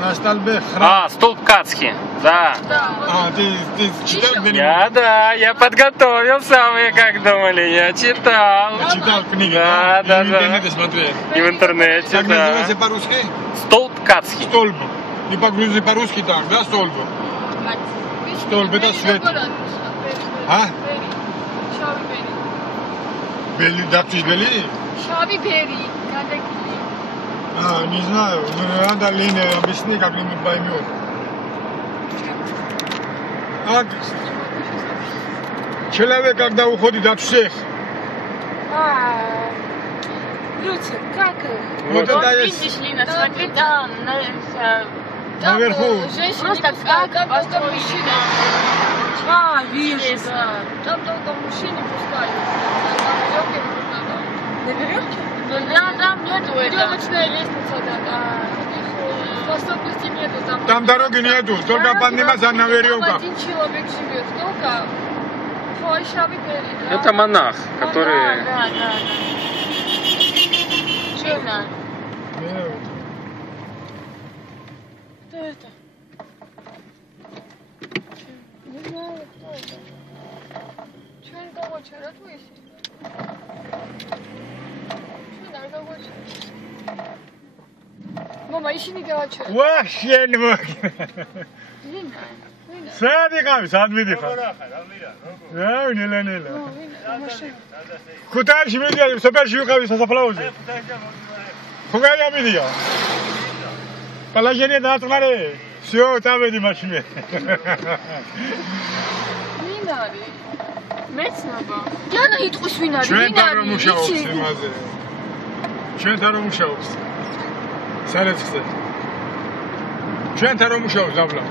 Настолбе храм. столб Кацки, да. Ты читал? Я подготовился, вы как думали, я читал. Читал книги, да? И в интернете смотрел. И в интернете, Как да. называется по-русски? Столб Кацки. Столб. И по-русски так, да, столб? Столб, это свет. А? Бели, да, ты бели? Шаби бери, не знаю, надо Лене объяснить, как Лена поймет. Человек, когда уходит от всех. Люци, как? Вот это есть. Видишь, Лина, смотри, там, Наверху. Женщина как построена. Вижу. Там только мужчины пускают. На веревке? Там нету этого. Веревочная лестница, да. Способности нету там. Там дороги нету, только подниматься на веревках. Один человек живет. Сколько? Это монах, который... Да. Видно? Кто это? Не знаю, кто это. Чего он кого чаратует? Мама, ищи не говори. Вообще не могу. Садикам, садмиди. Да, не. Куда же медиа, супер юкави сасафлаузе. Куда я медиа? Положение на тмаре. Всё, там иди машине. Не надо. მეცნობა. Яна იტყვის ვინ არის? ჩვენ და რომ მუშაობს იმაზე. ჩვენ და რომ მუშაობს. სარეცხზე. ჩვენ და რომ მუშაობს დაბლა.